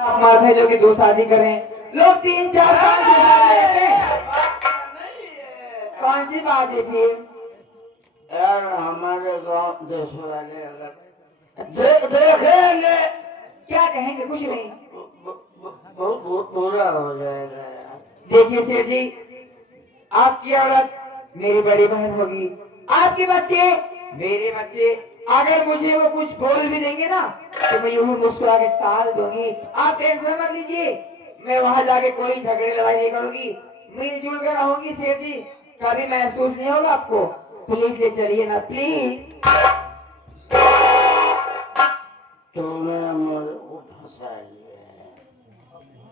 आप मर्द है जो कि दो शादी करें, लोग तीन चार पांच शादी कौन सी बात है फिर? यार हमारे गांव देश वाले अगर देखेंगे क्या कहेंगे? कुछ नहीं। बहुत बुरा हो जाएगा यार। देखिए सेठ जी, आपकी औरत मेरी बड़ी बहन होगी, आपके बच्चे मेरे बच्चे। अगर मुझे वो कुछ बोल भी देंगे ना तो मैं यूं ही मुस्कुरा के टाल दूंगी। आप टेंशन मत लीजिए, मैं वहां जाके कोई झगड़े लड़ाई नहीं करूंगी, मिलजुल कर रहूंगी सेठ जी। कभी महसूस नहीं होगा आपको। प्लीज ले चलिए ना, प्लीज। तुमने मुझे को फंसा लिया।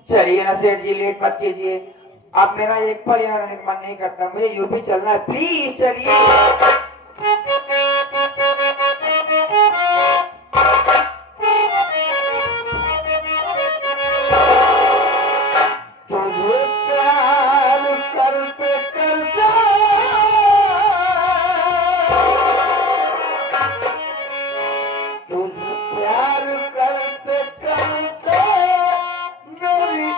चलिए ना सेठ जी, लेट मत कीजिए। आप मेरा एक पल यहाँ रहने का मन नहीं करता, मुझे यूपी चलना है, प्लीज चलिए। तुझे प्यार करते करते तुझे प्यार करते करते मेरी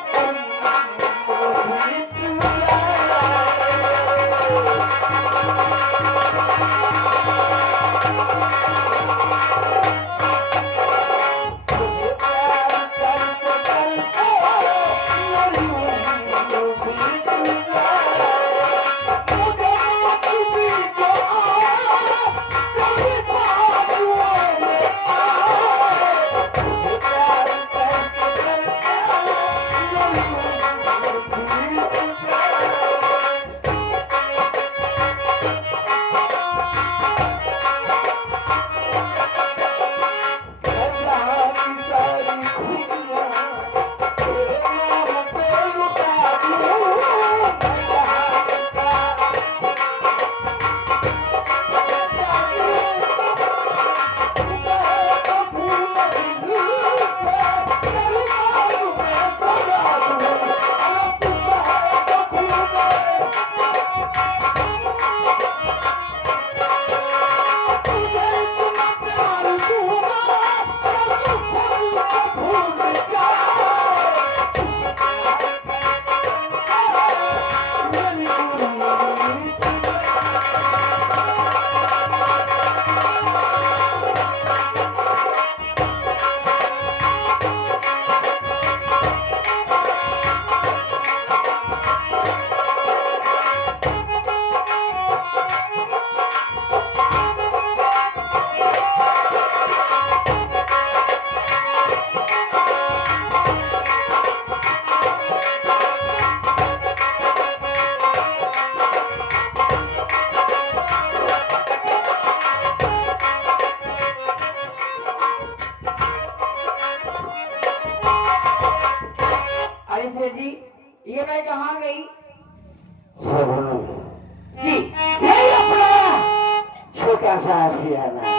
अरे सेठ जी, ये मैं कहाँ गई? जी, यही अपना छोटा सा आशियाना है।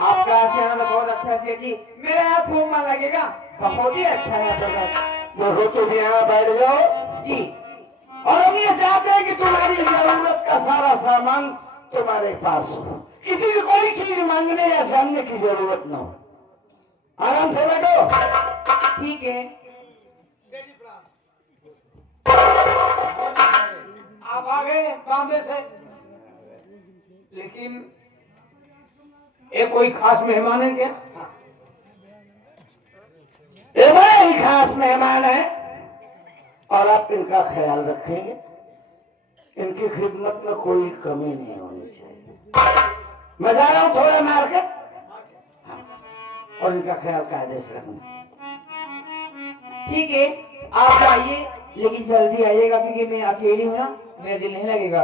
आपका आशियाना तो बहुत अच्छा है सेठ जी, मेरा यहाँ खूब मन लगेगा, बहुत ही अच्छा है आपका घर। देखो तुम यहाँ बैठ जाओ जी। और हम ये चाहते हैं कि तुम्हारी जरूरत का सारा सामान तुम्हारे पास हो, किसी की कोई चीज मांगने या जानने की जरूरत ना हो। आराम से बैठो। ठीक है। आप आ गए बॉम्बे से, लेकिन ये कोई खास मेहमान है क्या? ये बड़े ही खास मेहमान है और आप इनका ख्याल रखेंगे। इनकी खिदमत में कोई कमी नहीं होनी चाहिए। मैं जा रहा हूँ थोड़ा मार्केट, और इनका ख्याल कायदे से रखना। ठीक है, आप आइए, लेकिन जल्दी आइएगा क्योंकि मैं अकेली हूँ ना, मेरा दिल नहीं लगेगा।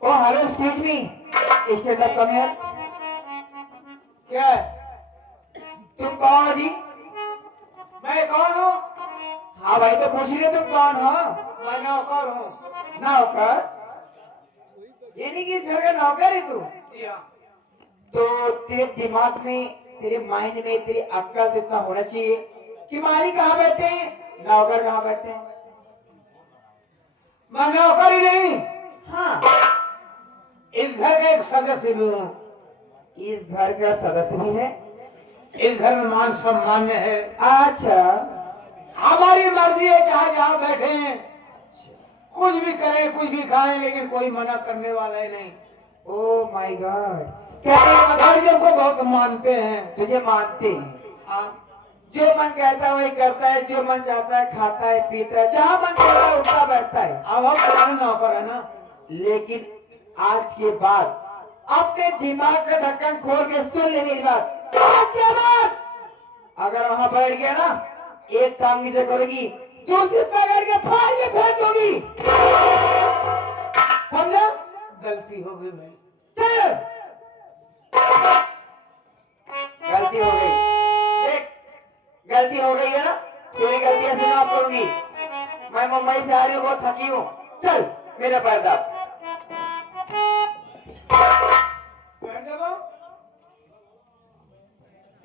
Oh hello, excuse me, step up come here. क्या है? तुम कौन हो जी? मैं कौन हूँ? हाँ भाई, तो पूछ रहे तुम कौन हो? मैं नौकर हूँ। नौकर? यानी कि इस घर का नौकर है तू? तो तेरे दिमाग में, तेरे माइंड में, तेरी अक्ल तो इतना होना चाहिए कि मालिक कहाँ बैठते हैं, नौकर कहाँ बैठते हैं। मैं नौकर ही नहीं, हाँ, इस घर का एक सदस्य भी हूँ। इस घर का सदस्य भी है। इस घर में मान सम्मान है। अच्छा, हमारी मर्जी है, चाहे जहाँ बैठे हैं, कुछ भी करें, कुछ भी खाएं, लेकिन कोई मना करने वाला ही नहीं। ओ माय गॉड, कहते हैं सर जी हमको बहुत मानते हैं। तुझे मानते हैं। हाँ, जो मन कहता है वही करता है, जो मन चाहता है खाता है पीता है, जहाँ मन करता है उठता बैठता है। अब हम पुराने नौकर है ना। लेकिन आज के बाद अपने दिमाग का ढक्कन खोल के सुन ले मेरी बात। आज के बाद अगर वहां बैठ गया ना, एक टांग नीचे करेगी, दूसरी पकड़ के फाड़ के फेंक दोगी, समझा? गलती हो गई भाई। चल, गलती हो गई, देख गलती हो गई है ना, तेरी गलती ऐसे माफ करूंगी। मैं मुंबई से आ रही हूँ, बहुत थकी हूँ। चल मेरा पैर दाब।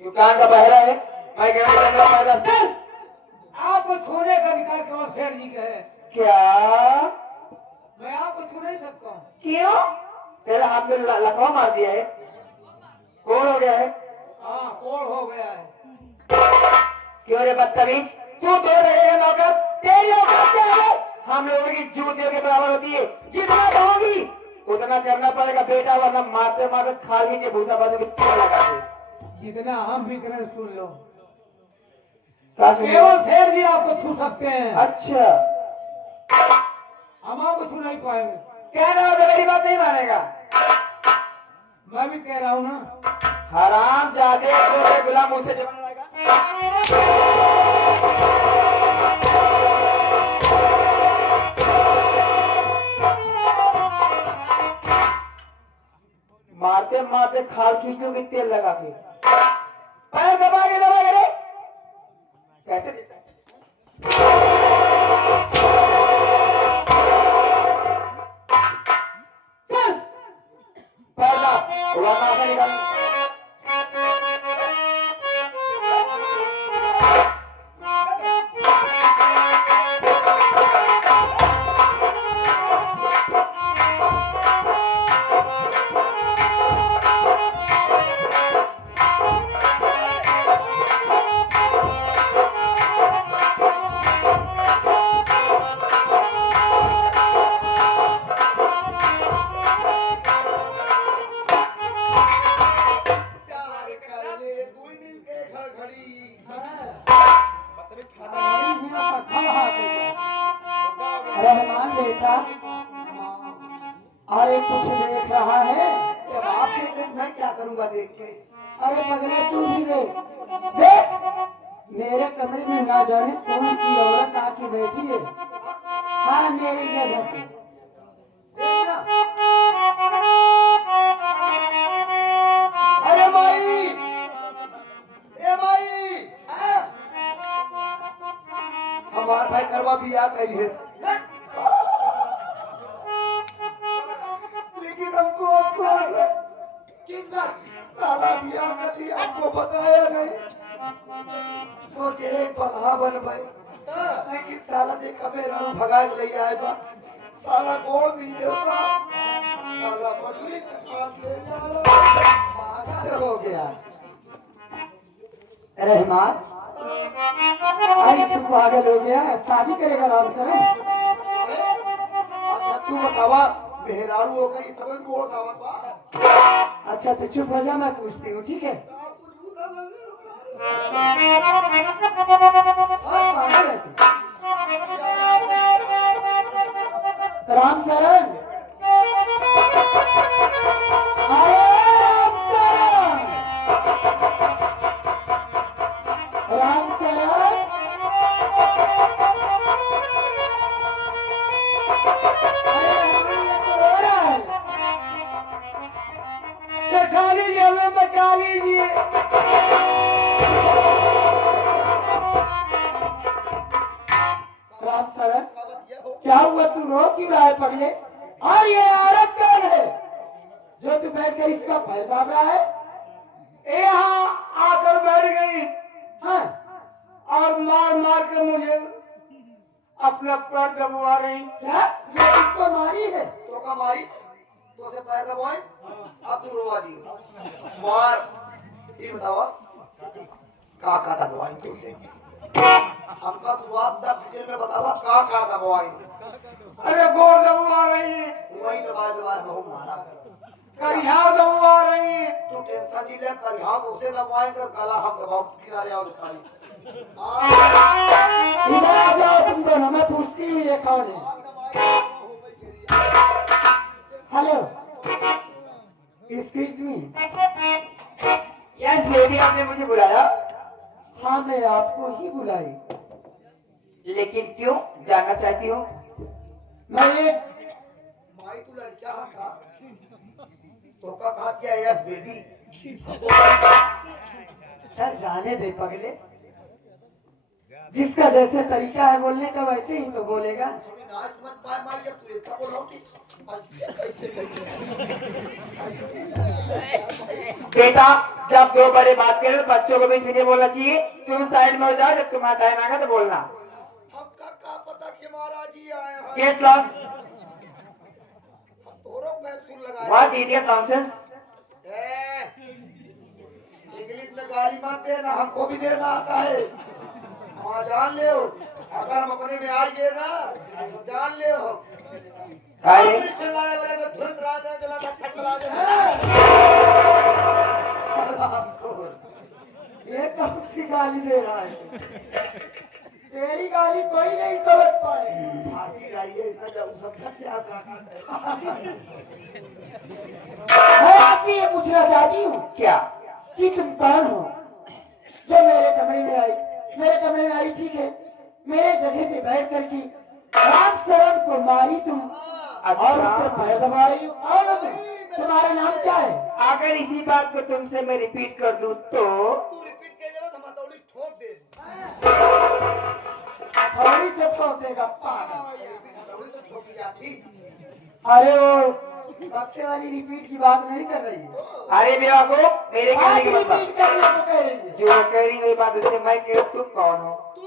क्यों कान का बहरा है? मैं कह रहा हूं मेरा पैर दाब। चल। आपको छूने का अधिकार केवल शेर जी का है। क्या? मैं आपको छू नहीं सकता हूँ। क्यों? तेरे हाथ में लकवा मार दिया है, कौन हो गया है? हाँ, कोड़ हो गया है। क्यों रे बदतमीज, तू तो रहेगा नौकर, तेरी औकात क्या है? हम लोगों की जूतियों के बराबर होती है, जितना कहोगी उतना करना पड़ेगा बेटा, वरना मारते मारते खा लीजिए भूसा बाजू की तेल लगा दे। जितना हम भी करें सुन लो। क्या सुन रहे हो? केवल शेर जी आपको छू सकते हैं, अच्छा, हम आपको छू नहीं पाएंगे। कहने वाला मेरी बात नहीं मानेगा। मैं भी कह रहा हूँ ना। हराम जादे को गुलाम मुझसे जवान लाएगा। मारते मारते खाल खींच लूंगी तेल लगा के, पैर दबा के रे कैसे देता है? चल पैर दाब, वरना से निकाल। रहमान बेटा, अरे कुछ देख रहा है? जब आप देख रहे हैं, मैं क्या करूंगा देख के। अरे पगला तू भी देख, देख मेरे कमरे में ना जाने कौन सी औरत आके बैठी है। हाँ मेरी जगह पे। देखना। अरे माई, ए माई, हमार भाई करवा बिया कैली है, लेकिन हमको अफसोस है। किस बात? साला बिया कर लिया, हमको बताया नहीं। सोचे रे बल्हा बन भाई, लेकिन साला देखा मेरा भगा के ले आए बा। साला गोड़ भी देता, साला बटली के साथ ले जा रहा, पागल हो गया। रहमान, अरे तू पागल हो गया है, शादी करेगा राम सर? अच्छा तू बतावा, मेहरारू होकर ही तब गोड़ दावत बा। अच्छा तो चुप हो जा, मैं पूछती हूँ, ठीक है? हाँ, पागल है तू। राम सरन, अरे राम सरन, राम सरन, सिखा लीजिए, हमें बचा लीजिए। राम सरन, क्या हुआ, तू रो क्यों रहा है पगले? और ये औरत कौन है जो तू बैठकर इसका पैर दाब रहा है? यहाँ आकर बैठ गई। हाँ, और मार मार के मुझे अपना पैर दबवा रही। क्या ये किसको मारी है? तो का मारी तो से पैर दबाए अब तू रोवा जी मार ये बतावा का दबाए तुझे हमका तू बात सब डिटेल में बतावा का दबाए अरे गोर दबवा रही है, वही दबाए बहुत मारा करिया दबवा रही है। तू टेंशन नहीं ले कर हाथ उसे दबाए कर गला हम दबाओ किनारे आओ खाली इधर आ जाओ तुम दोनों, मैं पूछती हूँ ये कौन है। हेलो, एक्सक्यूज मी। यस बेबी, आपने मुझे बुलाया? हाँ मैं आपको ही बुलाई। लेकिन क्यों जानना चाहती हूँ? मैं ये माई तू लड़का का तो का कहा क्या यस बेबी सर जाने दे पगले, जिसका जैसे तरीका है बोलने का वैसे ही तो बोलेगा। अभी ना समझ पाए मार जब तू इतना बोल रहा कैसे बेटा, जब दो बड़े बात करें तो बच्चों को बीच में नहीं बोलना चाहिए। तुम साइड में हो जाओ, जब तुम्हारा टाइम आएगा तो बोलना। हमका का पता कि महाराज जी आए हैं गेट लॉक। तोरो कैप्सूल लगाए व्हाट इडियट नॉनसेंस। इंग्लिश में गाली मत देना, हमको भी देना आता है। हाँ जान ले अगर हम अपने में आ गए ना तो जान ले अरे चिल्लाने वाले तो तुरंत रात में चला खटखटा दे ये कौन सी गाली दे रहा है? तेरी गाली कोई नहीं समझ पाए। फांसी गाली है इसका जब सबका क्या मैं आपसे ये पूछना चाहती हूँ क्या? कि तुम कौन हो जो मेरे कमरे में आई? मेरे कमरे में आई ठीक है, मेरे जगह पे बैठ कर की राम शरण को मारी तुम और उससे पैर दबा रही हो। कौन हो तुम? तुम्हारा नाम क्या है? अगर इसी बात को तुमसे मैं रिपीट कर दूं तो तू रिपीट कर दे तो हथौड़ी ठोक दे हथौड़ी से ठोक देगा पागल। हथौड़ी तो ठोकी जाती अरे वो बक्से वाली रिपीट की बात नहीं कर रही है, अरे मेरा को मेरे कहने बात की मतलब रिपीट करने को कह रही है। जो कह रही मेरी बात उससे मैं कह तुम कौन हो? तू